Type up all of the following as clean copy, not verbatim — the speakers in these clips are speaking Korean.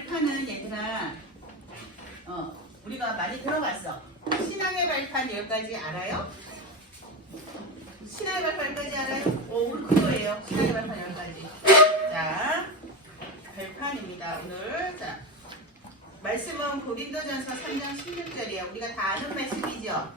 발판은 얘들아, 우리가 많이 들어봤어. 신앙의 발판 10가지 알아요? 신앙의 발판 10가지 알아요? 오늘 그거예요. 신앙의 발판 10가지. 자, 발판입니다. 오늘. 자, 말씀은 고린도전서 3장 16절이에요. 우리가 다 아는 말씀이죠?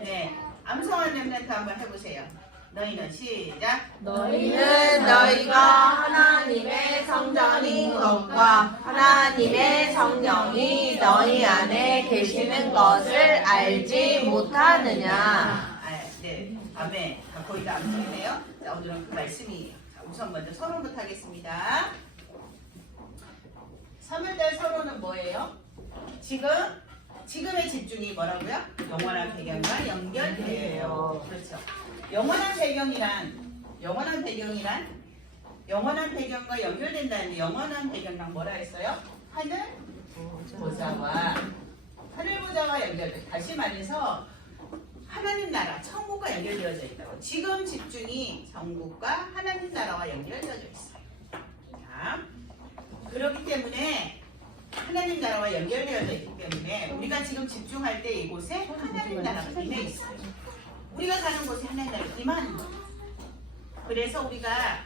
네. 암송한 렘넌트 한번 해보세요. 너희는 시작. 너희는 너희가 하나님의 성전인 것과 하나님의 성령이 너희 안에 계시는 것을 알지 못하느냐. 네, 아멘. 거의 다 암송이네요. 자, 오늘은 그 말씀이에요. 자, 우선 먼저 서론부터 하겠습니다. 3월달 서론은 뭐예요? 지금의 집중이 뭐라고요? 영원한 배경과 연결돼요. 그렇죠. 영원한 배경과 연결된다는데 영원한 배경이랑 뭐라 했어요? 하늘 보좌와 연결돼. 다시 말해서 하나님 나라, 천국과 연결되어져 있다고. 지금 집중이 천국과 하나님 나라와 연결되어져 있어요. 자, 그렇기 때문에 하나님 나라와 연결되어져 있기 때문에 우리가 지금 집중할 때 이곳에 하나님 나라가 임해 있어요. 우리가 가는 곳에 하나님 나라가 임하는 거예요. 그래서 우리가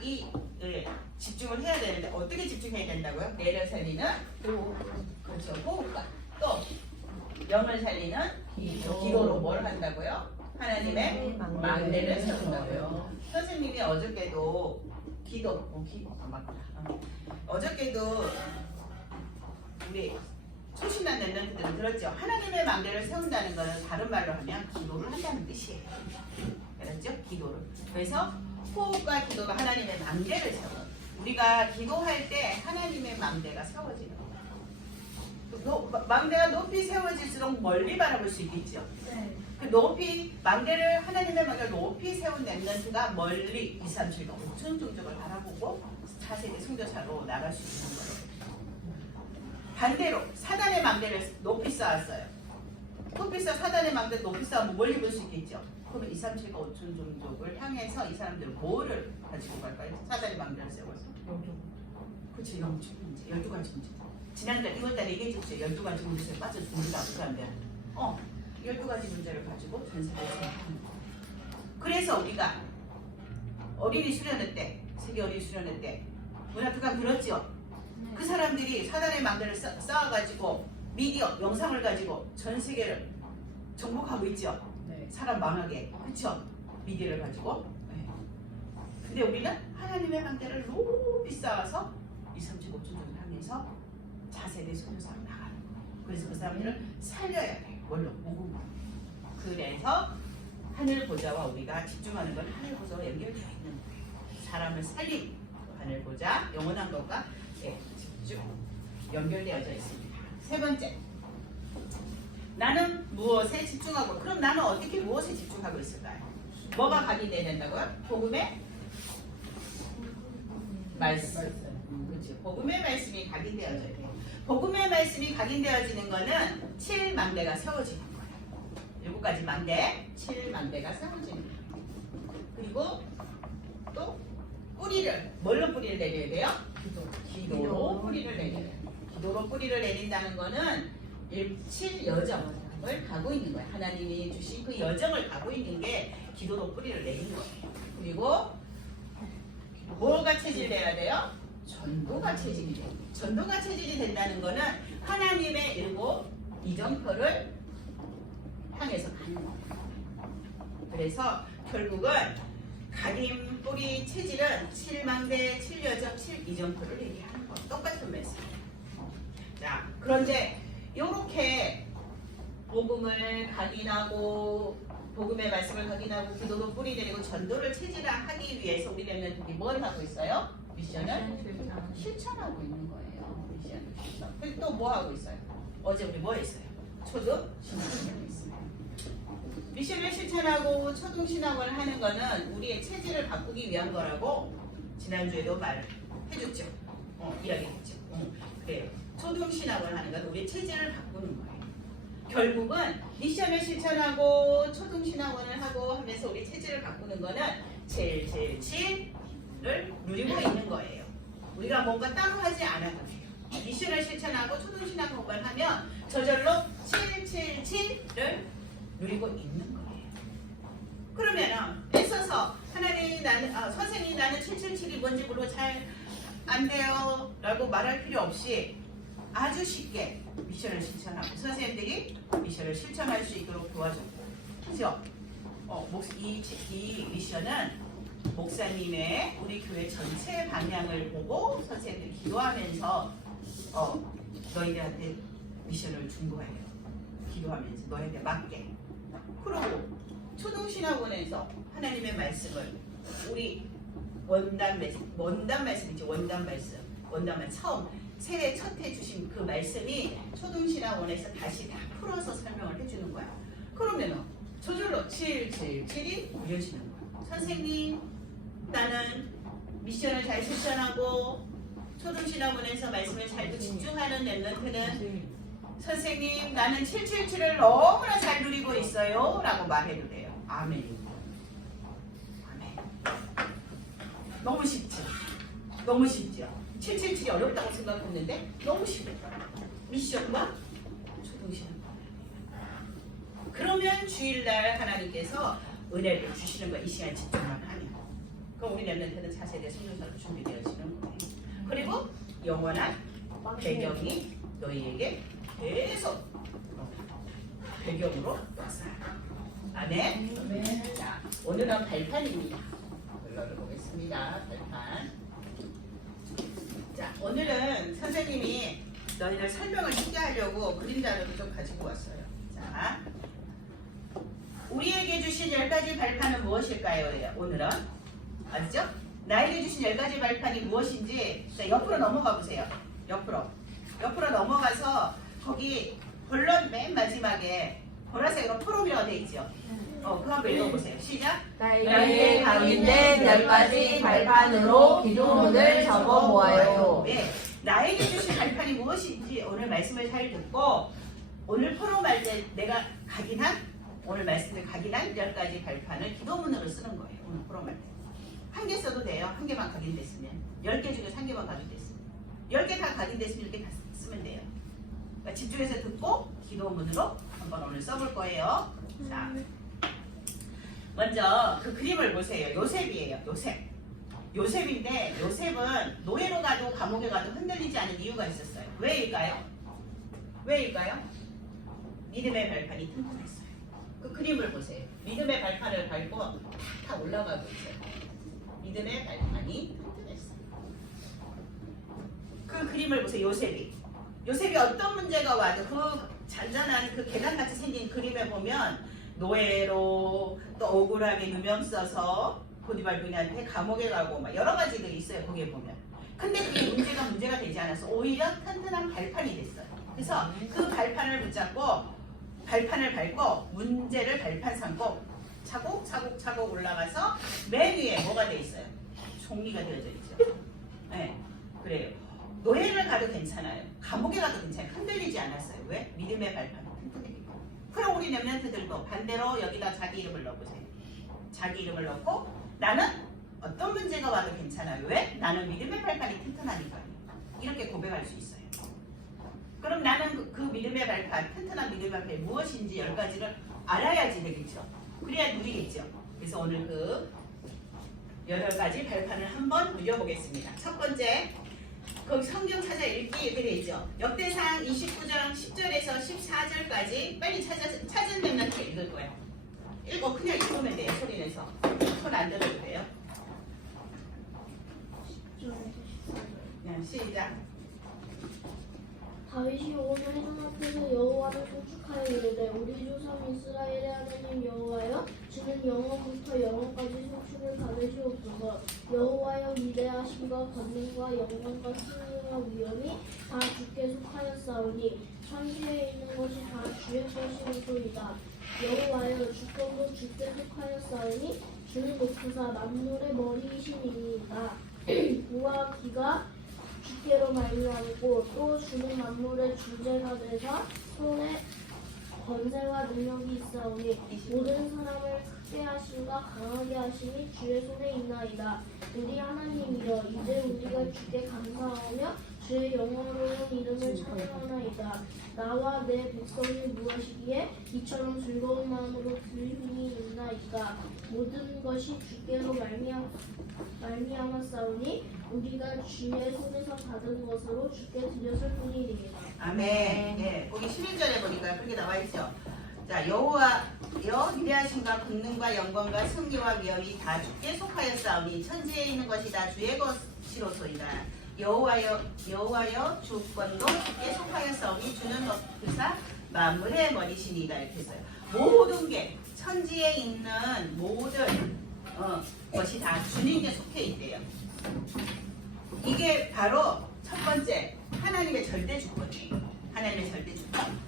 집중을 해야 되는데 어떻게 집중해야 된다고요? 뇌를 살리는 그렇죠. 호흡과 또 영을 살리는 기도로 뭘 한다고요? 하나님의 망대를 세운다고요. 선생님이 어저께도 어저께도 우리 초신한 랩런트들은 들었죠? 하나님의 망대를 세운다는 것은 다른 말로 하면 기도를 한다는 뜻이에요. 그렇죠? 기도를. 그래서 호흡과 기도가 하나님의 망대를 세워요. 우리가 기도할 때 하나님의 망대가 세워지는 거예요. 망대가 높이 세워질수록 멀리 바라볼 수 있겠죠? 네. 그 하나님의 망대를 높이 세운 랩런트가 멀리 2, 3, 7, 5천 종족을 바라보고 4세대 승조차로 나갈 수 있는 거예요. 반대로 사단의 망대를 높이 쌓았어요. 사단의 망대를 높이 쌓으면 멀리 볼 수 있겠죠. 그러면 2, 3, 7, 5천 종족을 향해서 이 사람들은 뭐를 가지고 갈까요? 사단의 망대를 세워서. 그렇지, 너무 문제. 12가지 문제. 지난달, 이번달에 얘기해줬죠. 12가지 문제에 빠져 죽는다. 그 사람들. 12가지 문제를 가지고 전세계에서 생각합니다. 그래서 우리가 어린이 수련회 때, 세계 어린이 수련회 때 문화특강 들었죠? 그 사람들이 사단의 망대를 쌓아가지고 미디어, 영상을 가지고 전 세계를 정복하고 있죠. 네. 사람 망하게. 그렇죠? 미디어를 가지고. 네. 근데 우리는 하나님의 망대를 높이 쌓아서 2, 3, 7, 5천 정도 하면서 자세대 소유사로 나가는 거예요. 그래서 그 사람들을 살려야 돼요. 뭘로? 복음으로. 그래서 하늘 보좌와 우리가 집중하는 건 하늘 보좌와 연결되어 있는 거예요. 사람을 살린 하늘 보좌, 영원한 것과 집중 연결되어져 있습니다. 세 번째, 나는 무엇에 집중하고, 그럼 나는 어떻게 무엇에 집중하고 있을까요? 뭐가 각인되어야 된다고요? 복음의 말씀. 그렇죠. 복음의 말씀이 각인되어져 있고, 복음의 말씀이 각인되어지는 것은 7망대가 세워지는 거예요. 7가지 망대, 7망대가 세워지는 거예요. 그리고 또 뿌리를, 뭘로 뿌리를 내려야 돼요? 기도로 뿌리를 내려야 돼요. 기도로 뿌리를 내린다는 거는 7 여정을 가고 있는 거예요. 하나님이 주신 그 여정을 가고 있는 게 기도로 뿌리를 내린 거예요. 그리고 뭐가 체질돼야 돼요? 전도가 체질이 돼요. 전도가 체질이 된다는 거는 하나님의 7 이정표를 향해서 가는 거예요. 그래서 결국은 각인 뿌리 체질은 7망대, 7여정, 7이정표를 얘기하는 거. 똑같은 말씀이에요. 자, 그런데 이렇게 복음을 각인하고 복음의 말씀을 각인하고 기도로 뿌리 내리고 전도를 체질화하기 위해서 우리 랩런트들이 뭘 하고 있어요? 미션을 실천하고 있는 거예요. 미션을 실천. 그리고 또 뭐 하고 있어요? 어제 우리 뭐 했어요? 초등 신학을 했어요. 미션을 실천하고 초등 신학을 하는 거는 우리의 체질을 바꾸기 위한 거라고 지난주에도 말해줬죠. 이야기했죠. 그래요. 초등 신학을 하는 건 우리의 체질을 바꾸는 거예요. 결국은 미션을 실천하고 초등 신학원을 하고 하면서 우리 체질을 바꾸는 거는 777을 누리고 있는 거예요. 우리가 뭔가 따로 하지 않아도 돼요. 미션을 실천하고 초등신앙 공부하면 저절로 777을 누리고 있는 거예요. 그러면은 애써서 하나님 나는 선생님 나는 777이 뭔지 모르고 잘 안 돼요 라고 말할 필요 없이 아주 쉽게 미션을 실천하고 선생님들이 미션을 실천할 수 있도록 도와줬고 그죠? 이 미션은 목사님의 우리 교회 전체 방향을 보고 선생님들이 기도하면서 너희들한테 미션을 준 거예요. 기도하면서 너희한테 맞게. 그리고 초등신학원에서 하나님의 말씀을 우리 원단 말씀 처음 세례 첫해 주신 그 말씀이 초등신학원에서 다시 다 풀어서 설명을 해주는 거야. 그러면은 저절로 777이 이어지는 거야. 선생님 나는 미션을 잘 실천하고 초등신학원에서 말씀을 잘 집중하는 랩런트는 선생님 나는 777을 너무나 잘 누리고 있어요 라고 말해도 돼요. 아멘. 너무 쉽죠? 너무 쉽죠? 777이 어렵다고 생각했는데 너무 쉽죠? 미션과 초등신학. 그러면 주일날 하나님께서 은혜를 주시는 거야. 이 시간 집중만 하면. 그럼 우리 랩런트는 차세대 성경사로 준비되어지는 거예요. 그리고 영원한 배경이 너희에게 계속 배경으로 역사할 거예요. 아멘? 자, 오늘은 발판입니다. 올라보겠습니다. 발판. 자, 오늘은 선생님이 너희들 설명을 쉽게 하려고 그림 자료를 좀 가지고 왔어요. 자, 우리에게 주신 10가지 발판은 무엇일까요? 오늘은 아시죠? 나에게 주신 10가지 발판이 무엇인지 자, 옆으로 넘어가 보세요. 옆으로 넘어가서 거기 본론 맨 마지막에 보라색으로 프롬이라고 되어 있죠? 그거 한번 읽어보세요. 시작! 나에게 가운데 10가지 발판으로 기도문을 적어보아요. 네, 나에게 주신 발판이 무엇인지 오늘 말씀을 잘 듣고 오늘 포럼할 때 내가 오늘 말씀을 각인한 10가지 발판을 기도문으로 쓰는 거예요. 오늘 포럼할 때. 한 개 써도 돼요. 한 개만 각인됐으면. 10개 중에서 한 개만 각인됐으면. 10개 다 각인됐으면 이렇게 다 쓰면 돼요. 그러니까 집중해서 듣고 기도문으로 한번 오늘 써볼 거예요. 자, 먼저 그 그림을 보세요. 요셉이에요. 요셉인데 요셉은 노예로 가도 감옥에 가도 흔들리지 않은 이유가 있었어요. 왜일까요? 믿음의 발판이 튼튼했어요. 그 그림을 보세요. 믿음의 발판을 밟고 다 올라가고 있어요. 믿음의 발판이 튼튼했어요. 그 그림을 보세요. 요셉이 어떤 문제가 와도 그 잔잔한 그 계단같이 생긴 그림에 보면 노예로 또 억울하게 누명 써서 보디발 부인한테 감옥에 가고 막 여러 가지들이 있어요. 거기에 보면. 근데 그게 문제가 되지 않아서 오히려 튼튼한 발판이 됐어요. 그래서 그 발판을 붙잡고 발판을 밟고 문제를 발판 삼고 차곡차곡 올라가서 맨 위에 뭐가 돼 있어요? 종리가 되어져 있죠. 네, 그래요. 노예를 가도 괜찮아요. 감옥에 가도 괜찮아요. 흔들리지 않았어요. 왜? 믿음의 발판이 튼튼해요. 그럼 우리 랩런트들도 반대로 여기다 자기 이름을 넣어보세요. 자기 이름을 넣고 나는 어떤 문제가 와도 괜찮아요. 왜? 나는 믿음의 발판이 튼튼하니까요. 이렇게 고백할 수 있어요. 그럼 나는 그 믿음의 발판, 튼튼한 믿음의 발판이 무엇인지 10가지를 알아야지 되겠죠. 그래야 누리겠죠. 그래서 오늘 그 8가지 발판을 한번 누려보겠습니다. 첫 번째, 그 성경 찾아 읽기 이렇게 되어 있죠. 역대상 29장 10절에서 14절까지 빨리 찾은 랩런트 읽을 거예요. 그냥 읽으면 돼요. 소리 내서. 손 안 들어도 돼요. 그냥 시작. 다윗이 온 회중 앞에서 여호와를 송축하여 이르되 우리 조상 이스라엘의 하나님 여호와여 주는 영원부터 영원까지 송축을 받으시옵소서. 여호와여 위대하심과 권능과 영광과 승리와 위엄이 다 주께 속하였사오니 천지에 있는 것이 다 주의 것이로소이다. 여호와여 주권도 주께 속하였사오니 주는 높으사 만물의 머리이시니이다. 우와 기가 주께로 말미암고 또 주는 만물의 주제가 되사 손에 권세와 능력이 있사오니 모든 사람을 크게 하심과 강하게 하심이 주의 손에 있나이다. 우리 하나님이여 이제 우리가 주께 감사하며 주의 영광로운 이름을 찬양하나이다. 나와 내 백성이 무엇이기에 이처럼 즐거운 마음으로 들 힘이 있나이까. 모든 것이 주께로 말미암았사오니 우리가 주의 손에서 받은 것으로 주께 드렸을 뿐이니이다. 아멘. 네, 거기 11절에 보니까 그렇게 나와 있죠. 자, 여호와여 위대하신가 권능과 영광과 승리와 위엄이 다 주께 속하였사오니 천지에 있는 것이 다 주의 것이로소이다. 여호와여 주권도 주께 속하였사오니 주는 없으사 만물의 머리시니이다. 이렇게 했어요. 모든 게 천지에 있는 모든 것이 다 주님께 속해 있대요. 이게 바로 첫 번째 하나님의 절대 주권이에요. 하나님의 절대 주권.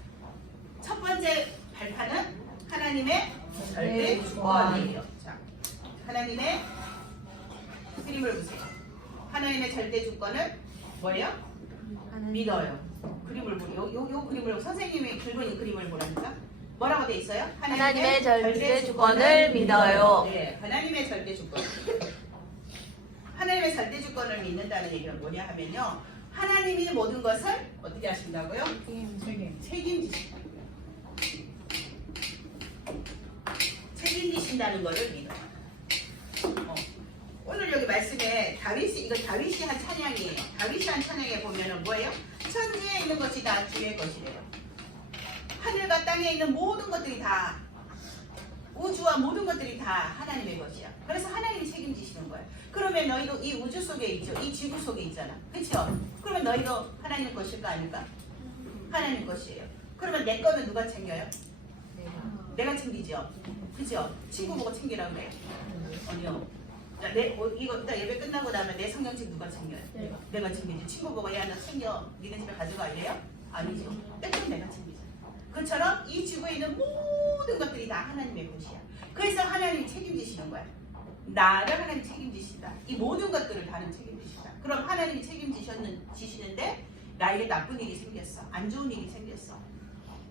첫 번째 발판은 하나님의 절대 주권이에요. 자, 하나님의 그림을 보세요. 하나님의 절대 주권을 뭐예요? 믿어요. 그림을 보요. 요 그림을 선생님이 긁은 이 그림을 보라니까. 뭐라고 돼 있어요? 하나님의 절대 주권을 믿어요. 네, 하나님의 절대 주권. 하나님의 절대 주권을 믿는다는 얘기는 뭐냐 하면요. 하나님이 모든 것을 어떻게 하신다고요? 책임지신다. 책임지신다는 것을 믿어요. 오늘 여기 말씀에 이거 다윗이 한 찬양이에요. 다윗이 한 찬양에 보면은 뭐예요? 천지에 있는 것이 다 주의 것이래요. 하늘과 땅에 있는 모든 것들이 다 우주와 모든 것들이 다 하나님의 것이야. 그래서 하나님이 책임지시는 거야. 그러면 너희도 이 우주 속에 있죠. 이 지구 속에 있잖아. 그렇죠? 그러면 너희도 하나님 것일까 아닐까? 하나님 것이에요. 그러면 내 거는 누가 챙겨요? 내가 챙기죠. 그렇죠? 친구 보고 챙기라고 그래요. 아니요. 자, 이거 일단 예배 끝나고 나면 내 성경책 누가 챙겨요? 내가 챙기지. 친구 보고 야 너 챙겨. 니네 집에 가져가 이래요? 아니죠. 떼면 내가 챙기죠. 그처럼 이 지구에 있는 모든 것들이 다 하나님의 것이야. 그래서 하나님이 책임지시는 거야. 나를 하나님 책임지신다. 이 모든 것들을 다는 책임지신다. 그럼 하나님이 책임지시는데 나에게 나쁜 일이 생겼어. 안 좋은 일이 생겼어.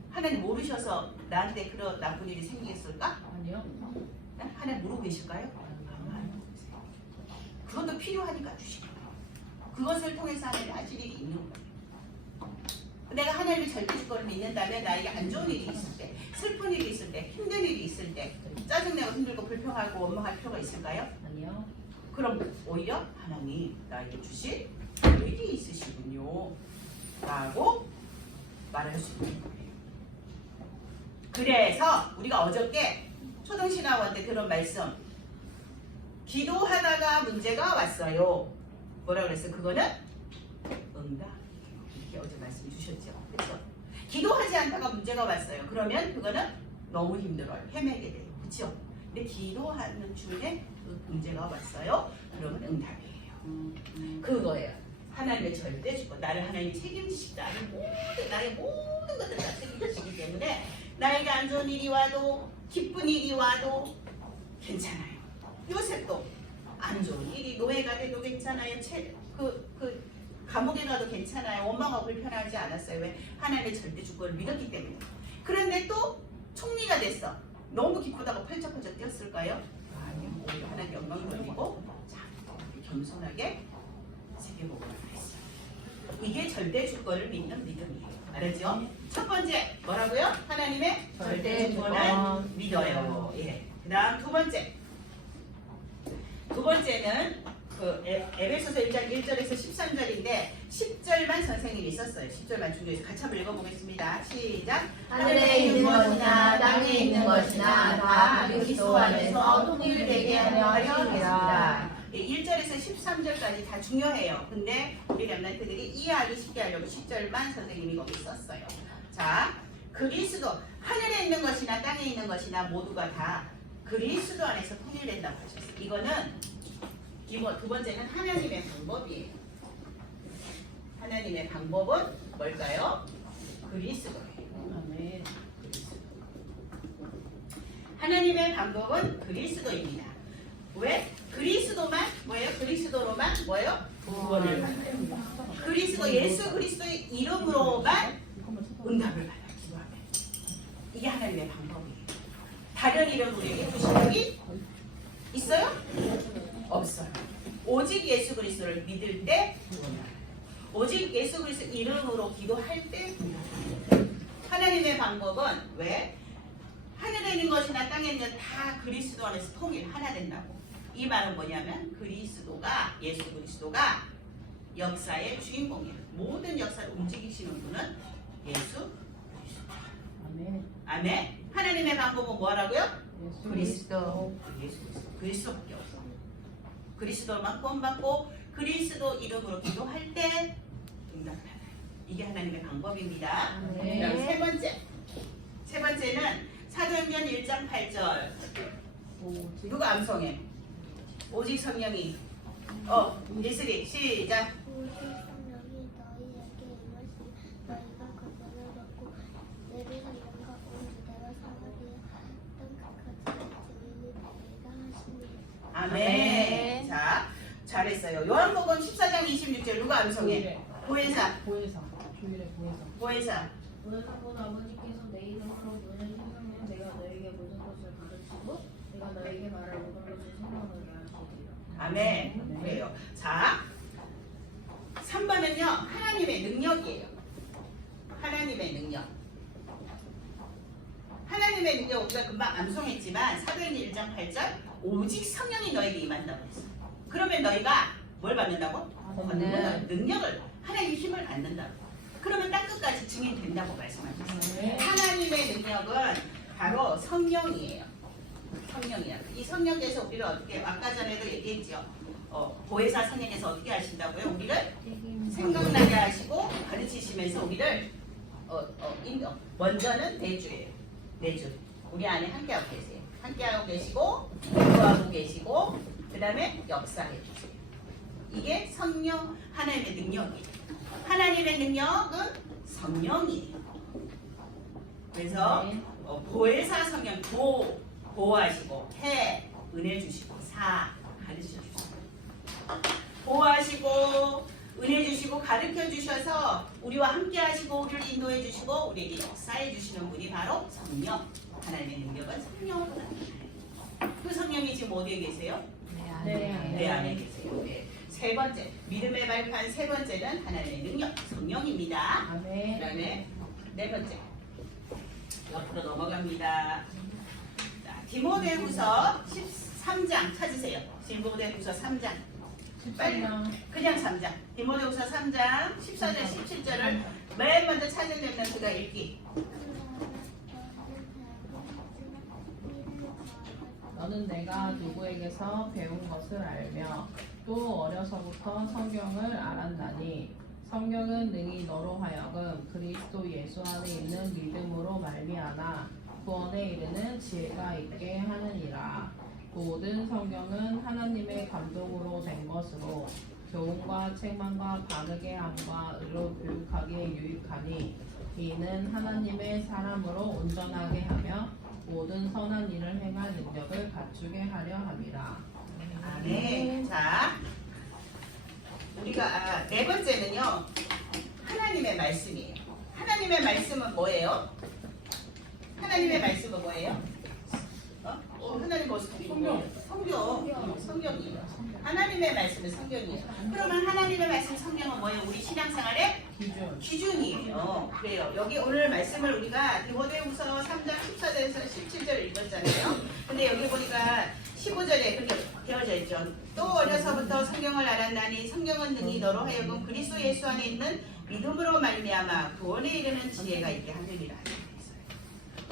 하나님 모르셔서 나한테 그런 나쁜 일이 생겼을까? 아니요. 하나님 모르고 계실까요? 그것도 필요하니까 주신 거예요. 그것을 통해서 하나님이 하실 일이 있는 거예요. 내가 하나님의 절대 주권을 믿는다면 나에게 안 좋은 일이 있을 때, 슬픈 일이 있을 때, 힘든 일이 있을 때, 짜증내고 힘들고 불평하고 원망할 필요가 있을까요? 아니요. 그럼 오히려 하나님 나에게 주실 계획이 있으시군요 라고 말할 수 있는 거예요. 그래서 우리가 어저께 초등신학원 때 들은 말씀, 기도하다가 문제가 왔어요. 뭐라고 그랬어요? 그거는 응답. 이렇게 어제 말씀 주셨죠. 그렇죠? 기도하지 않다가 문제가 왔어요. 그러면 그거는 너무 힘들어요. 헤매게 돼요. 그렇죠? 근데 기도하는 중에 그 문제가 왔어요. 그러면 응답이에요. 그거예요. 하나님의 절대 주권. 나를 하나님이 책임지시다. 나의 모든 것들을 다 책임지시기 때문에 나에게 안 좋은 일이 와도 기쁜 일이 와도 괜찮아요. 요새 또 안 좋은 일이 노예가 돼도 괜찮아요. 감옥에 가도 괜찮아요. 원망하고 불편하지 않았어요. 왜? 하나님의 절대 주권을 믿었기 때문에. 그런데 또 총리가 됐어. 너무 기쁘다고 펄쩍펄쩍 뛰었을까요? 아니요. 오히려 하나님 영광 돌리고 자, 겸손하게 세계복음을 했어요. 이게 절대 주권을 믿는 믿음이에요. 알았죠? 첫 번째 뭐라고요? 하나님의 절대 주권을 믿어요. 예. 그다음 두 번째는 그 에베소서 1장 1절에서 13절인데 10절만 선생님이 썼어요. 10절만 중요해서 같이 한번 읽어보겠습니다. 시작. 하늘에 있는 것이나 땅에 있는 것이나 다 그리스도 안에서 통일되게 하려 하였습니다. 1절에서 13절까지 다 중요해요. 근데 우리 랩런트들이 이해하기 쉽게 하려고 10절만 선생님이 거기 썼어요. 자, 그리스도, 하늘에 있는 것이나 땅에 있는 것이나 모두가 다 그리스도 안에서 통일된다고 하셨어요. 이거는 두 번째는 하나님의 방법이에요. 하나님의 방법은 뭘까요? 그리스도예요. 아멘. 하나님의 방법은 그리스도입니다. 왜? 그리스도만 뭐예요? 그리스도로만 뭐예요? 구원을 받아요. 그리스도 예수 그리스도의 이름으로만 응답을 받아요. 기도하면. 이게 이름으로 기도할 때 하나님의 방법은 왜? 하늘에 있는 것이나 땅에 있는 것 다 그리스도 안에서 통일 하나 된다고. 이 말은 뭐냐면 그리스도가 예수 그리스도가 역사의 주인공이에요. 모든 역사를 움직이시는 분은 예수 그리스도. 아멘. 아멘. 하나님의 방법은 뭐라고요? 그리스도. 예수 그리스도밖에 없어. 그리스도만 구원받고 그리스도 이름으로 기도할 때 응답받아요. 이게 하나님의 방법입니다. 네. 그다음 세 번째는 사도행전 1장 8절. 누가 암송해? 오직 성령이. 예슬이 시작. 오직 성령이 너희에게 임하시니 너희가 권능을 받고 예루살렘과 온 유대와 사마리아 땅끝까지 증인이 되리라 하시니. 아멘. 자, 잘했어요. 요한복음 14장 26절 누가 암송해? 보혜사. 주일에 보혜사. 보혜사. 너희가 본 아버지께서 내 이름으로 보내주시면 내가 너에게 모든 것을 가르치고 내가 너에게 말할 모든 것을 설명하게 하시리라. 아멘. 그래요. 자, 3번은요. 하나님의 능력이에요. 하나님의 능력. 하나님의 능력 우리가 금방 암송했지만 사도행전 1장 8절 오직 성령이 너에게 임한다고 했어. 그러면 너희가 뭘 받는다고? 권능을, 능력을, 하나님의 힘을 받는다고. 그러면 땅끝까지 증인된다고 말씀하셨어요. 하나님의 능력은 바로 성령이에요. 성령이야. 이 성령께서 우리를 어떻게 아까 전에도 얘기했죠. 보혜사 성령께서 어떻게 하신다고요? 우리를 생각나게 하시고 가르치시면서 우리를 인도. 먼저는 내주예요. 내주. 우리 안에 함께하고 계세요. 함께하고 계시고 인도하고 계시고 그 다음에 역사해 주세요. 이게 성령 하나님의 능력이에요. 하나님의 능력은 성령이에요. 그래서 보혜사 성령 보호하시고 은혜 주시고 가르쳐 주시고 보호하시고 은혜 주시고 가르쳐 주셔서 우리와 함께 하시고 우리를 인도해 주시고 우리에게 역사해 주시는 분이 바로 성령. 하나님의 능력은 성령으로 나타나요. 그 성령이 지금 어디에 계세요? 내 안에 계세요. 네. 세 번째 믿음의 발판 세 번째는 하나님의 능력 성령입니다. 그 아멘. 다음에 네 번째 옆으로 넘어갑니다. 자, 디모데후서 13장 찾으세요. 디모데후서 3장 빨리 그냥 3장 디모데후서 3장 14절 17절을 맨 먼저 찾으려면 그가 읽기. 너는 내가 누구에게서 배운 것을 알며 또 어려서부터 성경을 알았나니 성경은 능히 너로 하여금 그리스도 예수 안에 있는 믿음으로 말미암아 구원에 이르는 지혜가 있게 하느니라. 모든 성경은 하나님의 감동으로 된 것으로 교훈과 책망과 바르게 함과 의로 교육하기에 유익하니 이는 하나님의 사람으로 온전하게 하며 모든 선한 일을 행할 능력을 갖추게 하려 함이라. 아멘. 자, 우리가 네 번째는요. 하나님의 말씀이에요. 하나님의 말씀은 뭐예요? 하나님의 말씀은 뭐예요? 하나님 벌써 성경이에요. 하나님의 말씀은 성경이에요. 그러면 하나님의 말씀 성경은 뭐예요? 우리 신앙생활의 기준이에요. 그래요. 여기 오늘 말씀을 우리가 디모데후서 3장 14절에서 17절을 읽었잖아요. 근데 여기 보니까 15절에 그렇게 되어져 있죠. 또 어려서부터 성경을 알았나니 성경은 능히 너로 하여금 그리스도 예수 안에 있는 믿음으로 말미암아 구원에 이르는 지혜가 있게 하느니라.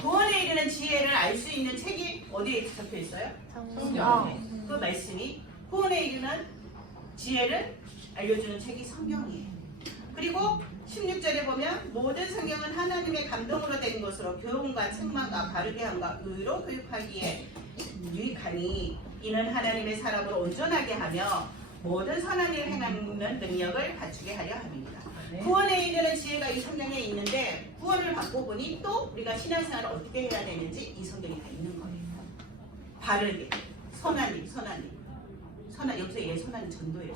구원에 이르는 지혜를 알 수 있는 책이 어디에 적혀 있어요? 성경. 그 말씀이 구원에 이르는 지혜를 알려주는 책이 성경이에요. 그리고 16절에 보면 모든 성경은 하나님의 감동으로 된 것으로 교훈과 책망과 바르게 함과 의로 교육하기에 유익하니 이는 하나님의 사람으로 온전하게 하며 모든 선한 일을 행하는 능력을 갖추게 하려 함입니다. 구원에 이르는 지혜가 이 성경에 있는데 구원을 받고 보니 또 우리가 신앙생활을 어떻게 해야 되는지 이 성경이 다 있는 거예요. 바르게 선한 일. 여기서 선한 일 전도예요.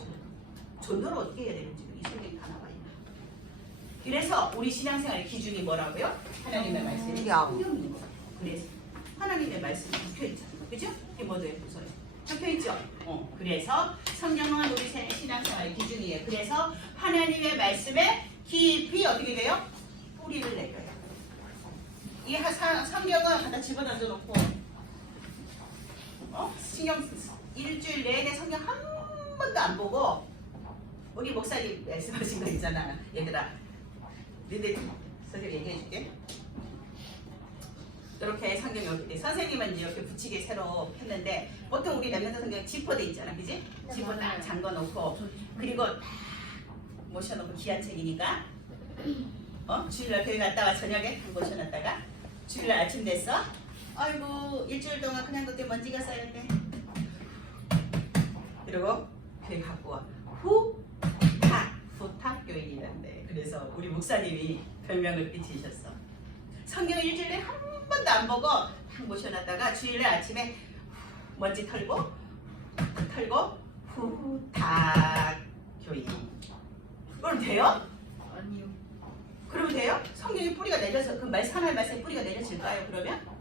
전도를 어떻게 해야 되는지 이 성경이 다 나와 있는 거예요. 그래서 우리 신앙생활의 기준이 뭐라고요? 하나님의 말씀이 성경인 거예요. 그래서 하나님의 말씀이 적혀 있잖아요. 그죠? 디모데후서에 적혀 있죠. 그래서 성경은 우리 신앙생활의 기준이에요. 그래서 하나님의 말씀에 깊이 어떻게 돼요? 뿌리를 내려요. 이 성경은 갖다 집어던져 놓고 신경 일주일 내내 성경 한 번도 안 보고 우리 목사님 말씀하신 거 있잖아. 얘들아, 너희들 선생님 얘기해 줄게. 이렇게 성경 이렇게 선생님은 이렇게 붙이게 새로 했는데 보통 우리 랩런트 성경 지퍼돼 있잖아, 그지? 지퍼 딱 잠궈 놓고 그리고 딱 모셔놓고 귀한 책이니까 주일날 교회 갔다가 저녁에 딱 모셔놨다가 주일날 아침 됐어? 아이고 일주일 동안 그냥 그때 먼지가 쌓였대. 이러고 교회 갖고 와. 후탁 교인이란데. 그래서 우리 목사님이 별명을 끼치셨어. 성경 일주일에 한 번도 안 보고 딱 모셔놨다가 주일날 아침에 먼지 털고 후탁 교인. 그럼 돼요? 아니요. 그러면 돼요? 성경에 뿌리가 내려서 그 하나의 말씀에 뿌리가 내려질까요? 그러면?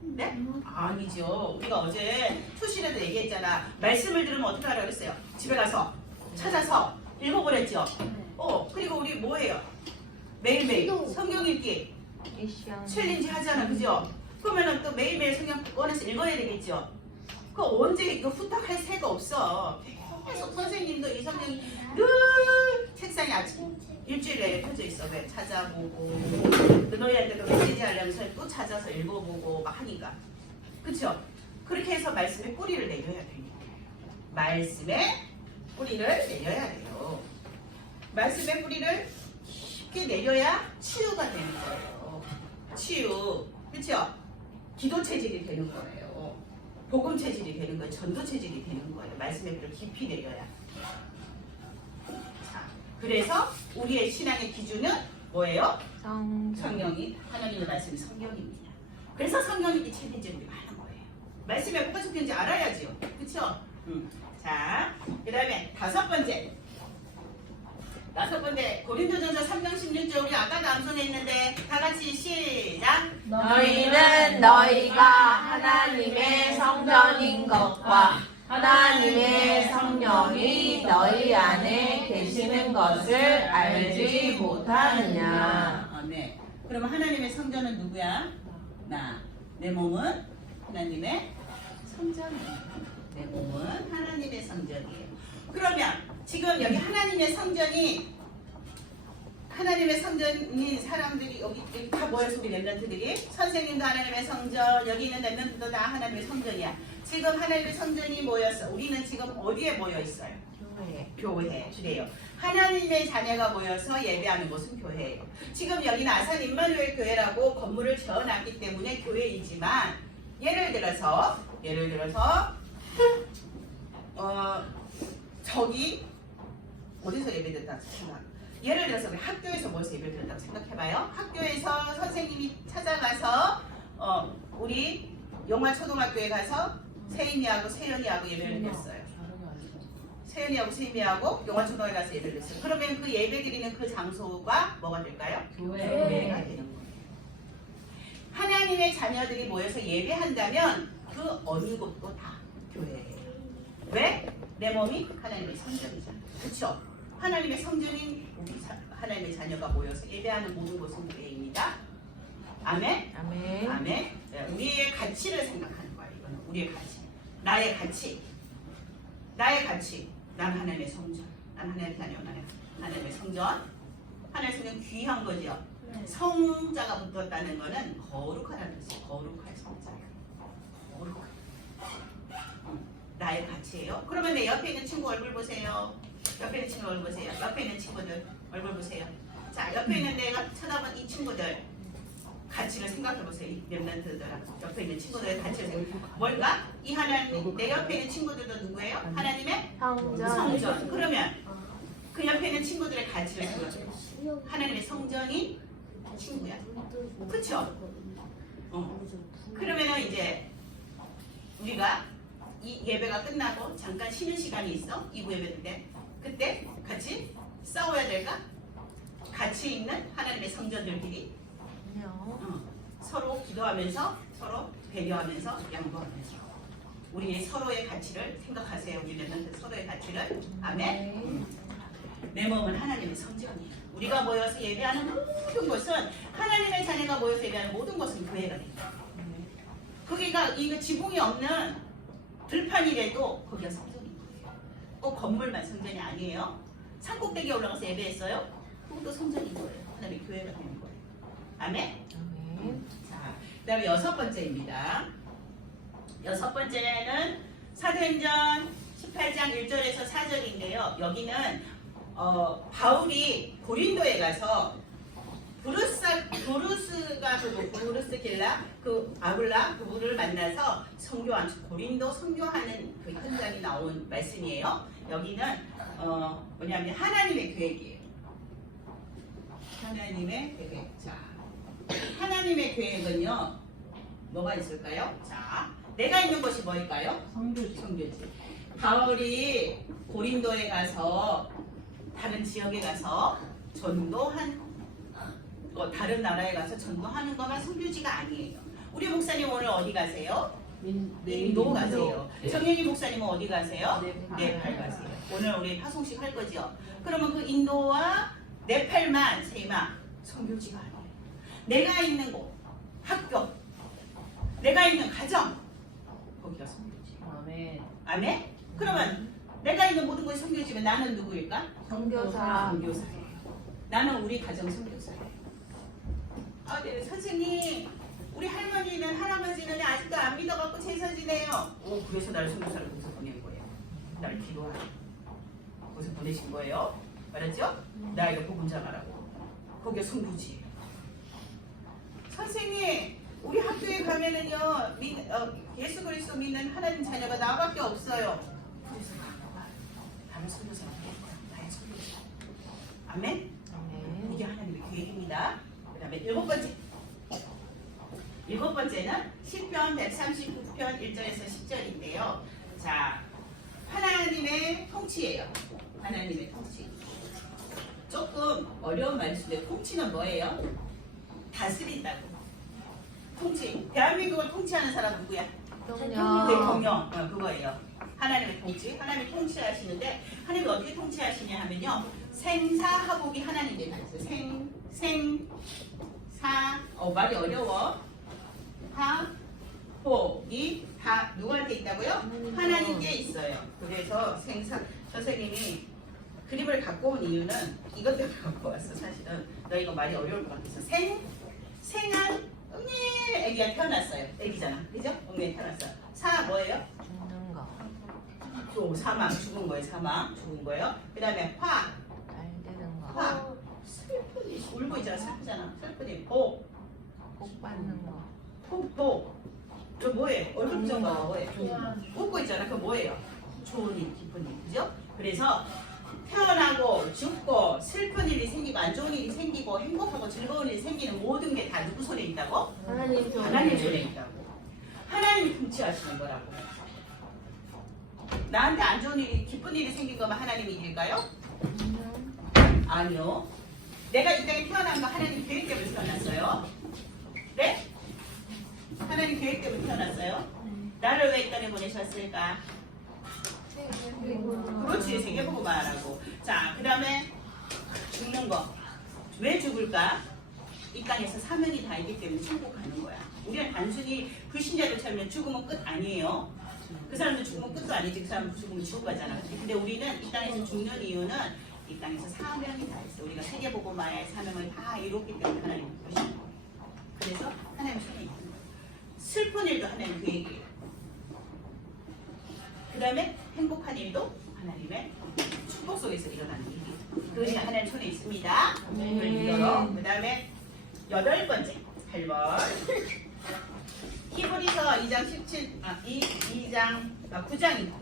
네? 아니죠. 우리가 어제 수시에도 얘기했잖아. 말씀을 들으면 어떻게 하라고 그랬어요? 집에 가서 찾아서 읽어보랬죠. 그리고 우리 뭐예요? 매일매일 성경 읽기 챌린지 하잖아, 그죠? 그러면은 또 매일매일 성경 꺼내서 읽어야 되겠죠. 그 언제 이거 후딱할 새가 없어. 계속 선생님도 이 성경이 늘 책상에 아침 일주일 내내 펴져 있어. 왜 찾아보고 또 너희한테도 메시지 하려면서 또 찾아서 읽어보고 막 하니까, 그쵸? 그렇게 해서 말씀에 뿌리를 내려야 되니까 말씀에 뿌리를 내려야 돼요. 말씀에 뿌리를 깊게 내려야 치유가 되는 거예요. 치유, 그쵸? 기도 체질이 되는 거예요. 복음 체질이 되는 거예요. 전도 체질이 되는 거예요. 말씀에 뿌리를 깊이 내려야. 자, 그래서 우리의 신앙의 기준은 뭐예요? 성경이 하나님의 말씀이 성경입니다. 그래서 성경 읽기 챌린지 우리 하는 거예요. 말씀에 뭐가 적혀있는지 알아야죠. 그쵸? 자, 그 다음에 다섯 번째 고린도전서 3장 16절 우리 아까도 암송했는데 다 같이 시작. 너희는 너희가 하나님의 성전인 것과 하나님의 성령이 너희 안에 계시는 것을 알지 못하느냐. 네. 그러면 하나님의 성전은 누구야? 나. 내 몸은 하나님의 성전이에요. 내 몸은 하나님의 성전이에요. 그러면 지금 여기 하나님의 성전인 사람들이 여기 다 모여서 우리 랩런트들이 선생님도 하나님의 성전, 여기 있는 랩런트도 다 하나님의 성전이야. 지금 하나님의 성전이 모였어. 우리는 지금 어디에 모여 있어요? 교회. 그래요. 하나님의 자녀가 모여서 예배하는 곳은 교회예요. 지금 여기는 아산 임마누엘 교회라고 건물을 지어놨기 때문에 교회이지만 예를 들어서 저기 어디서 예배드렸다고 생각? 예를 들어서 우리 학교에서 모여서 예배드렸다고 생각해봐요. 학교에서 선생님이 찾아가서 우리 영화초등학교에 가서 세임이하고 세연이하고 예배를 드렸어요. 세연이하고 세임이하고 영화초등학교에 가서 예배를 드렸어요. 그러면 그 예배 드리는 그 장소가 뭐가 될까요? 교회가 되는 거예요. 하나님의 자녀들이 모여서 예배한다면 그 어느 곳도 다 교회예요. 왜? 내 몸이 하나님의 성전이잖아. 그렇죠? 하나님의 성전인 우리 하나님의 자녀가 모여서 예배하는 모든 곳은 교회입니다. 아멘? 아멘. 아멘. 네, 우리의 가치를 생각하는 거예요. 이거는 우리의 가치. 나의 가치. 난 하나님의 성전. 난 하나님의 자녀. 하나님의 성전. 하나님의 성전 귀한 거죠. 네. 성자가 붙었다는 거는 거룩하다는 뜻이에요. 거룩할 성자. 거룩한. 나의 가치예요. 그러면 내 옆에 있는 친구 얼굴 보세요. 옆에 있는 친구 얼굴 보세요. 옆에 있는 친구들 얼굴 보세요. 자, 옆에 있는 내가 쳐다본 이 친구들 가치를 생각해 보세요. 이 랩런트들 옆에 있는 친구들의 가치를 생각해. 뭘까? 이 하나님 내 옆에 있는 친구들도 누구예요? 하나님의 성전. 그러면 그 옆에 있는 친구들의 가치를 생각해. 하나님의 성전이 친구야. 그렇죠? 그러면은 이제 우리가 이 예배가 끝나고 잠깐 쉬는 시간이 있어. 2부 예배 때. 그때 같이 싸워야 될까? 같이 있는 하나님의 성전들끼리 서로 기도하면서 서로 배려하면서 양보하면서 우리의 서로의 가치를 생각하세요. 우리는 서로의 가치를. 아멘. 내 몸은 하나님의 성전이에요. 우리가 모여서 예배하는 모든 것은 하나님의 자녀가 모여서 예배하는 모든 것은 교회가 됩니다. 거기가 이거 지붕이 없는 들판이라도 거기가 성전인 거예요. 꼭 건물만 성전이 아니에요. 산꼭대기에 올라가서 예배했어요. 그것도 성전인 거예요. 하나님의 교회가 되는 거예요. 아멘? 자, 그 다음에 6번째입니다. 6번째는 사도행전 18장 1절에서 4절인데요. 여기는 바울이 고린도에 가서 브루스길라 그 아굴라 그분을 만나서 선교한 고린도 선교하는 그 현장이 나온 말씀이에요. 여기는 뭐냐면 하나님의 계획이에요. 하나님의 계획. 자, 하나님의 계획은요. 뭐가 있을까요? 자, 내가 있는 곳이 뭐일까요? 성교지. 성교지. 바울이 고린도에 가서 다른 지역에 가서 전도한 다른 나라에 가서 전도하는 거가 성교지가 아니에요. 우리 목사님 오늘 어디 가세요? 인도 가세요. 정영희 목사님은 어디 가세요? 네팔 가세요. 오늘 우리 파송식 할 거죠. 그러면 그 인도와 네팔만 세마 성교지가 아니에요. 내가 있는 곳, 학교, 내가 있는 가정, 거기가 성교지. 아멘. 아멘? 그러면 내가 있는 모든 곳이 성교지면 나는 누구일까? 선교사. 선교사예요. 나는 우리 가정 선교사예요. 아, 네, 선생님, 우리 할머니는 할아버지는 아직도 안 믿어갖고 제사 지내요. 오, 그래서 나를 선교사를 거기서 보낸 거예요. 나를 기도하라. 거기서 보내신 거예요. 알았죠? 나에게 복음 전하라고. 거기가 선교지예요. 선생님, 우리 학교에 가면은요, 예수 그리스도 믿는 하나님 자녀가 나밖에 없어요. 그래서 다른 선교사가 될 거야. 나의 선교사. 아멘? 이게 하나님의 계획입니다. 그 다음에 7번째. 7번째는 시편 139편 1절에서 10절인데요. 자, 하나님의 통치예요. 하나님의 통치. 조금 어려운 말인데 통치는 뭐예요? 다스린다고. 통치. 대한민국을 통치하는 사람 누구야? 대통령. 그거예요. 하나님의 통치. 하나님이 통치하시는데 하나님이 어떻게 통치하시냐 하면요. 생사하복이 하나님께 다 있어요. 말이 어려워. 하복이 다 누구한테 있다고요? 하나님께 있어요. 그래서 선생님이 그림을 갖고 온 이유는 이것 때문에 갖고 왔어. 사실은 너 이거 말이 어려울 것 같아서 생한 응애 애기가 태어났어요. 애기잖아, 그죠? 응애 태어났어. 사 뭐예요? 죽는 거, 또 사망, 죽은 거예요. 사망, 죽은 거예요. 그 다음에 잘 되는 거, 화 슬프니 울고 있잖아. 슬프잖아. 슬프니 복 복 받는 거, 저 뭐예요? 얼굴 표정 봐. 뭐예요? 웃고 있잖아. 그 뭐예요? 좋은 일, 기쁜 일, 그죠? 그래서 태어나고 죽고 슬픈 일이 생기고 안 좋은 일이 생기고 행복하고 즐거운 일이 생기는 모든 게 다 누구 손에 있다고? 하나님 하나님 손에 있다고. 하나님이 통치하시는 거라고. 나한테 안 좋은 일이 기쁜 일이 생긴 거면 하나님이 이길까요? 아니요. 내가 이 땅에 태어난 거 하나님 계획 때문에 태어났어요. 네? 하나님 계획 때문에 태어났어요. 나를 왜 이 땅에 보내셨을까? 그렇지. 세계보고 말하고. 자, 그 다음에 죽는 거. 왜 죽을까? 이 땅에서 사명이 다 있기 때문에 천국 가는 거야. 우리는 단순히 불신자들처럼 죽으면 끝 아니에요. 그 사람들 죽으면 끝도 아니지. 그 사람 죽으면 지옥 가잖아. 근데 우리는 이 땅에서 죽는 이유는 이 땅에서 사명이 다 있어. 우리가 세계보고 말할 사명을 다 이뤘기 때문에 하나님 부르신 거예요. 그래서 하나님 손에 있는 거예요. 슬픈 일도 하나님 계획이에요. 그 다음에 행복한 일도 하나님의 축복 속에서 일어나는 일이에요. 그것이 하나님 손에 있습니다. 그걸 믿어요. 그 다음에 8번째 8번 히브리서 2장 17 9장입니다.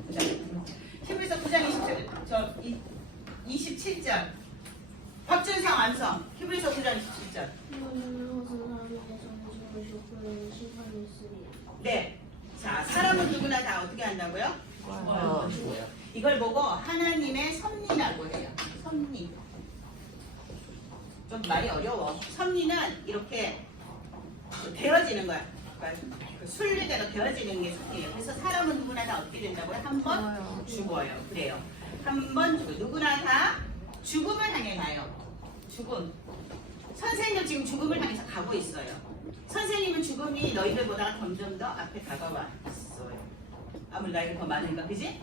히브리서 9장 27절 박준상 완성. 히브리서 9장 27절. 네. 자, 사람은 누구나 다 어떻게 한다고요? 죽어요. 이걸 보고 하나님의 섭리라고 해요. 섭리. 좀 말이 어려워. 섭리는 이렇게 되어지는 거야. 그러니까 순리대로 되어지는 게 섭리예요. 그래서 사람은 누구나 다 어떻게 된다고요? 한 번 죽어요. 그래요. 한 번 죽어요. 누구나 다 죽음을 향해 가요. 죽음. 선생님도 지금 죽음을 향해서 가고 있어요. 선생님은 죽음이 너희들보다 점점 더 앞에 다가와 있어요. 아무리 나이가 더 많으니까, 그지?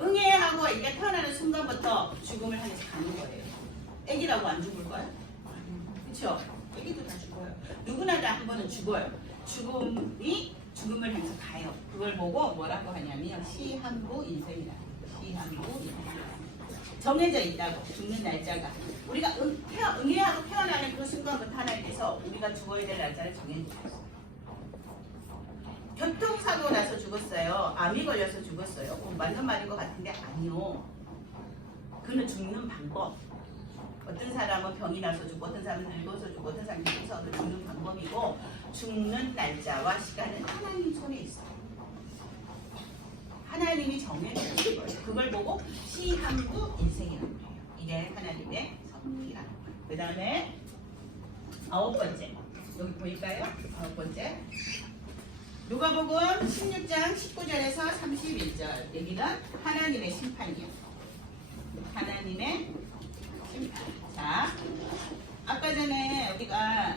응애하고 이게 태어나는 순간부터 죽음을 향해서 가는 거예요. 애기라고 안 죽을 거야? 그쵸? 애기도 다 죽어요. 누구나 다 한 번은 죽어요. 죽음이 죽음을 향해서 가요. 그걸 보고 뭐라고 하냐면 시한부 인생이라. 시한부 인생. 정해져 있다고. 죽는 날짜가. 우리가 응애하고 태어나는 그 순간부터 하나에 대해서 우리가 죽어야 될 날짜를 정해져 있어요. 교통사고 나서 죽었어요. 암이 걸려서 죽었어요. 맞는 말인 것 같은데 아니요. 그는 죽는 방법. 어떤 사람은 병이 나서 죽고, 어떤 사람은 늙어서 죽고, 어떤 사람은 늙어서 죽는 방법이고, 죽는 날짜와 시간은 하나님 손에 있어요. 하나님이 정해주신 거예요. 그걸 보고 시한부 인생이라고 해요. 이게 하나님의 섭리라는 거예요. 그 다음에 9번째. 여기 보일까요? 9번째. 누가복음 16장 19절에서 31절. 여기는 하나님의 심판이요. 하나님의 심판. 자, 아까 전에 우리가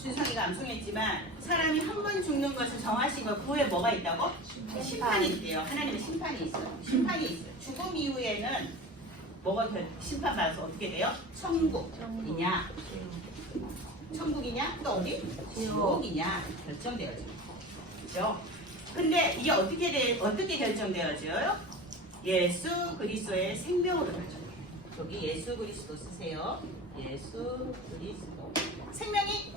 준성이가 암송했지만 사람이 한 번 죽는 것을 정하시고 그 후에 뭐가 있다고? 심판이 있대요. 하나님의 심판이 있어요. 심판이 있어요. 죽음 이후에는 뭐가 심판받아서 어떻게 돼요? 천국이냐? 천국이냐? 또 어디? 지옥이냐? 결정되어져요. 그렇죠? 근데 이게 어떻게 결정되어져요? 예수 그리스도의 생명으로 결정돼요. 여기 예수 그리스도 쓰세요. 예수 그리스도. 생명이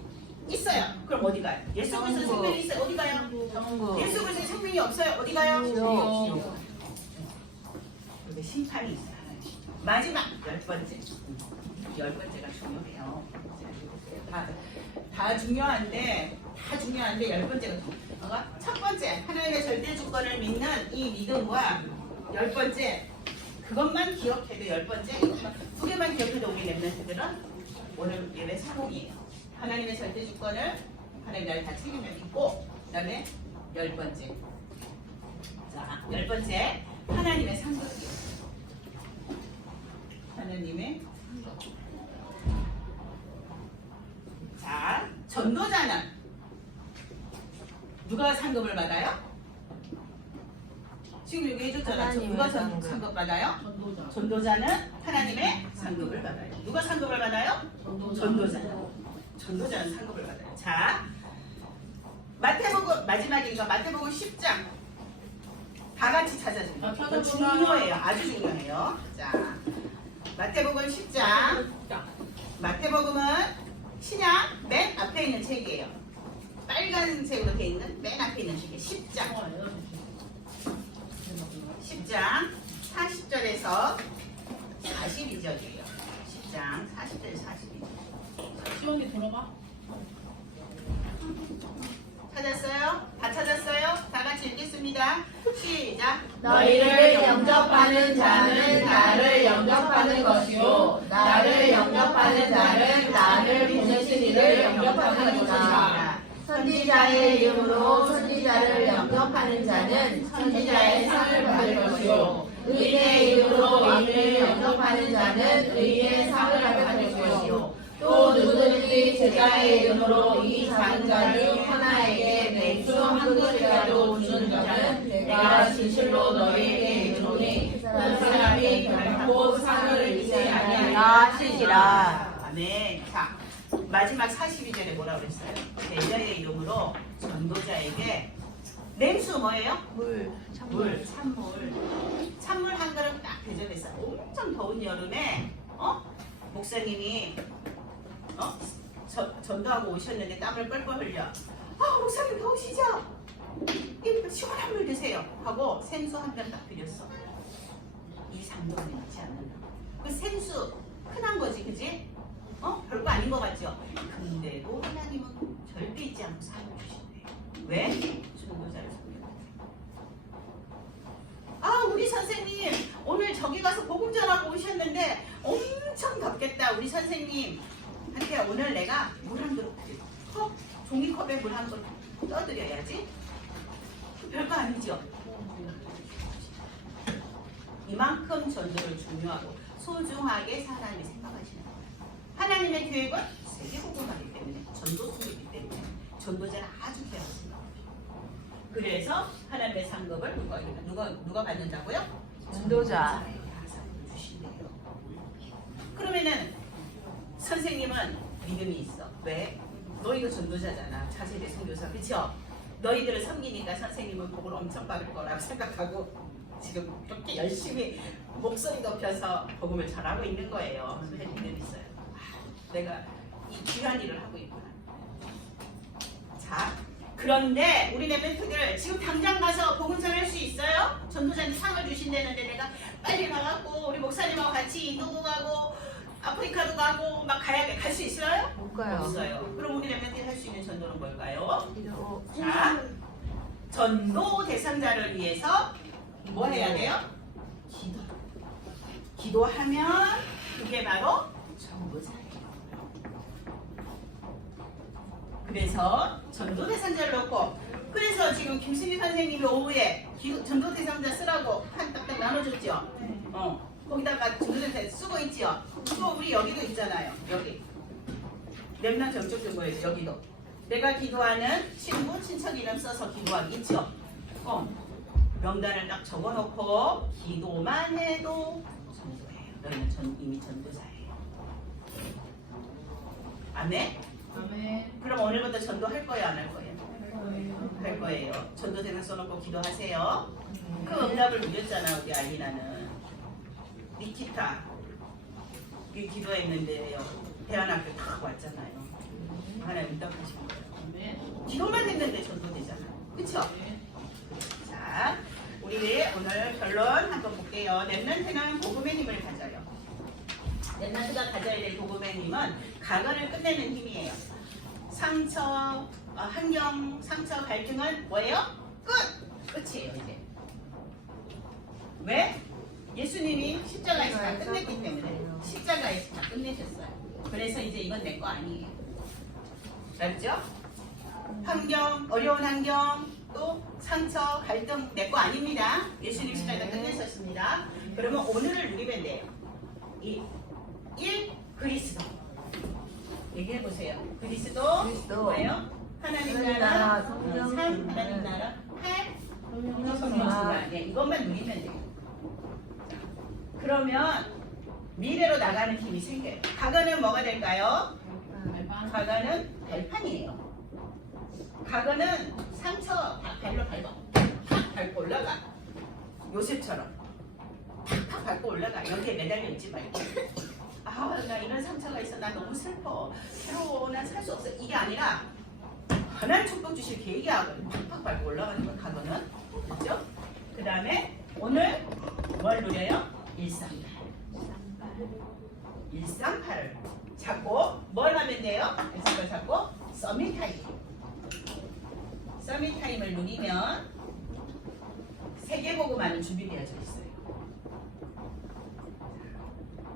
있어요. 그럼 어디 가요? 예수 그리스도 생명이 있어요. 어디 가요? 천국. 예수 그리스도 생명이 없어요. 어디 가요? 지옥. 여기 심판이 있어요. 마지막 10번째. 10번째가 중요해요. 다 중요한데 10번째가 첫 번째 하나님의 절대 주권을 믿는 이 믿음과 10번째 그것만 기억해도 10번째 이것만 두 개만 기억해도 우리 랩런트들은 오늘 예배 성공이에요. 하나님의 절대 주권을 하나님 나를 다 책임을 믿고 그 다음에 10번째 자 10번째 하나님의 상급이에요. 하나님의 상급. 자 전도자는 누가 상급을 받아요? 지금 여기 해줬잖아. 하나님의 누가 상급. 상급 받아요? 전도자는 하나님의 상급을 받아요. 누가 상급을 받아요? 전도자는 상급을 받아요. 자, 마태복음 마지막이니까 마태복음 10장 다 같이 찾아줍니다. 이거 중요해요. 아주 중요해요. 자, 마태복음 10장. 마태복음은 신약 맨 앞에 있는 책이에요. 빨간색으로 되어 있는 맨 앞에 있는 책이 10장. 10장 40절에서 42절이에요. 10장 40절에서 42절. 시원이 들어가? 찾았어요? 다 찾았어요? 다 같이 읽겠습니다. 시작. 너희를 영접하는 자는 나를 영접하는 것이요 나를 영접하는 자는 나를 보내신 이를 영접하는 것이다. 선지자의 이름으로 선지자를 영접하는 자는 선지자의 상을 받을 것이요 의인의 이름으로 의인을 영접하는 자는 의인의 상을 받을 것이요 또 누구든지 제자의 이름으로 이 작은 자 중 하나에게 맥주 한 그릇이라도 주는 자는 내가 진실로 너희에게 이르노니 그 사람이 결코 상을 잃지 아니하리라 하시니라. 아멘. 자, 마지막 42절에 뭐라고 그랬어요? 제자의 이름으로 전도자에게 냉수 뭐예요? 물, 물, 찬물 한 그릇 딱 대접했어요. 엄청 더운 여름에 목사님이 전도하고 오셨는데 땀을 뻘뻘 흘려. 목사님 더우시죠? 이 시원한 물 드세요. 하고 생수 한 병 딱 드렸어. 이 상도는 있지 않는다. 그 생수 흔한 거지, 그지? 별거 아닌 것 같죠? 근데도 하나님은 절대 잊지 않고 사용해 주신대요. 왜? 전도자를 섬겨요. 우리 선생님 오늘 저기 가서 복음 전하고 오셨는데 엄청 덥겠다. 우리 선생님한테 오늘 내가 물 한 그릇 드려. 종이컵에 물 한 그릇 떠드려야지. 별거 아니죠? 이만큼 전도를 중요하고 소중하게 하나님이 생각하시는 거예요. 하나님의 계획은 세계복음화이기 때문에 전도서이기 때문에 전도자는 아주 귀하십니다. 그래서 하나님의 상급을 누가 받는다고요? 전도자. 주신대요. 그러면은 선생님은 믿음이 있어. 왜? 너희도 전도자잖아. 차세대 선교사, 그렇죠? 너희들을 섬기니까 선생님은 복을 엄청 받을 거라고 생각하고 지금 그렇게 열심히 목소리 높여서 복음을 전하고 있는 거예요. 그래서 믿음이 있어요. 내가 이 귀한 일을 하고 있구나. 자, 그런데 우리 랩멘트들 지금 당장 가서 복음 전할 수 있어요? 전도자님 상을 주신다는데 내가 빨리 가갖고 우리 목사님하고 같이 인도도 가고 아프리카도 가고 막 갈 수 있어요? 못 가요. 없어요. 그럼 우리 랩멘트들 할 수 있는 전도는 뭘까요? 기도. 자, 전도 대상자를 위해서 뭐 해야 돼요? 기도. 기도하면 그게 바로 전도자예요. 그래서 전도 대상자를 놓고 그래서 지금 김승희 선생님이 오후에 전도 대상자 쓰라고 한 딱딱 나눠줬죠? 거기다가 전도 대상자 쓰고 있죠? 또 우리 여기도 있잖아요. 여기. 랩넌트 정적 정보에서 여기도. 내가 기도하는 친구, 친척 이름 써서 기도하기 있죠? 명단을 딱 적어놓고 기도만 해도 전도예요. 너희는 이미 전도자예요. 아멘? 아멘. 그럼 오늘부터 전도할 거예요? 안 할 거예요? 할 거예요. 전도대상 써놓고 기도하세요. 그 응답을 누렸잖아 우리 알리나는. 니키타 이 기도했는데요. 대안학교 다 왔잖아요. 하나님 응답하신 거예요. 아멘. 기도만 했는데 전도되잖아요. 그쵸? 네. 자, 우리 오늘 결론 한번 볼게요. 랩런트는 복음의 힘을 가져요. 랩런트가 가져야 될 복음의 힘은 가건을 끝내는 힘이에요. 상처, 환경, 상처, 갈등은 뭐예요? 끝이에요 이제. 왜? 예수님이 십자가에서 다 끝냈기 때문에 십자가에서 다 끝내셨어요. 그래서 이제 이건 내 거 아니에요. 알죠? 환경, 어려운 환경, 또 상처, 갈등 내 거 아닙니다. 예수님 십자가 끝내셨습니다. 그러면 오늘을 누리면 돼요. 1. 그리스도. 얘기해 보세요. 그리스도 뭐예요? 하나님 나라, 3. 하나님 나라, 8. 성령수가. 네, 이것만 누리면 돼요. 그러면 미래로 나가는 힘이 생겨요. 가건은 뭐가 될까요? 가건은 발판이에요. 가건은 상처 발로 밟아. 탁 밟고 올라가. 요셉처럼 탁 밟고 올라가. 여기에 매달려 있지 말고. 나 이런 상처가 있어. 나 너무 슬퍼. 괴로워. 난 살 수 없어. 이게 아니라 하나님 축복 주실 계획이야. 탁 밟고 올라가는 건 가건은. 그렇죠? 그 다음에 오늘 뭘 누려요? 138을 잡고 뭘 하면 돼요? 138을 잡고 서밋 타임. 서밋 타임을 누리면 세계복음화는 준비되어져 있어요.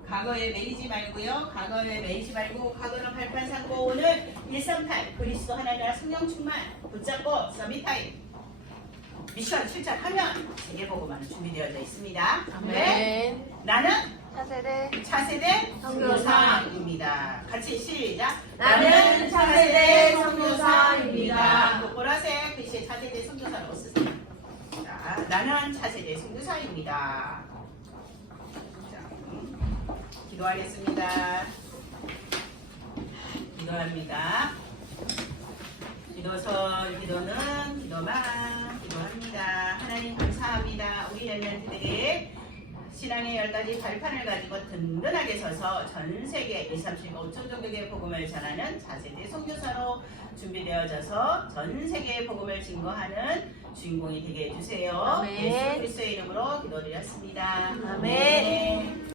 과거에 매이지 말고요. 과거에 매이지 말고 과거는 발판 삼고 오늘 138 그리스도 하나님 나라 성령 충만 붙잡고 서밋 타임. 미션 실천하면 세계복음화는 준비되어져 있습니다. 아멘. 나는 차세대 차세대 선교사입니다. 같이 시작. 나는 차세대 선교사입니다. 보라색 글씨에 차세대 선교사라고 쓰세요. 자, 나는 차세대 선교사입니다. 자, 기도하겠습니다. 기도합니다. 기도는 기도만 기도합니다. 하나님 감사합니다. 우리 랩런트들이 신앙의 10가지 발판을 가지고 든든하게 서서 전 세계 237가 5천 종족의 복음을 전하는 차세대 선교사로 준비되어져서 전 세계의 복음을 증거하는 주인공이 되게 해주세요. 아멘. 예수 그리스도의 이름으로 기도드렸습니다. 아멘.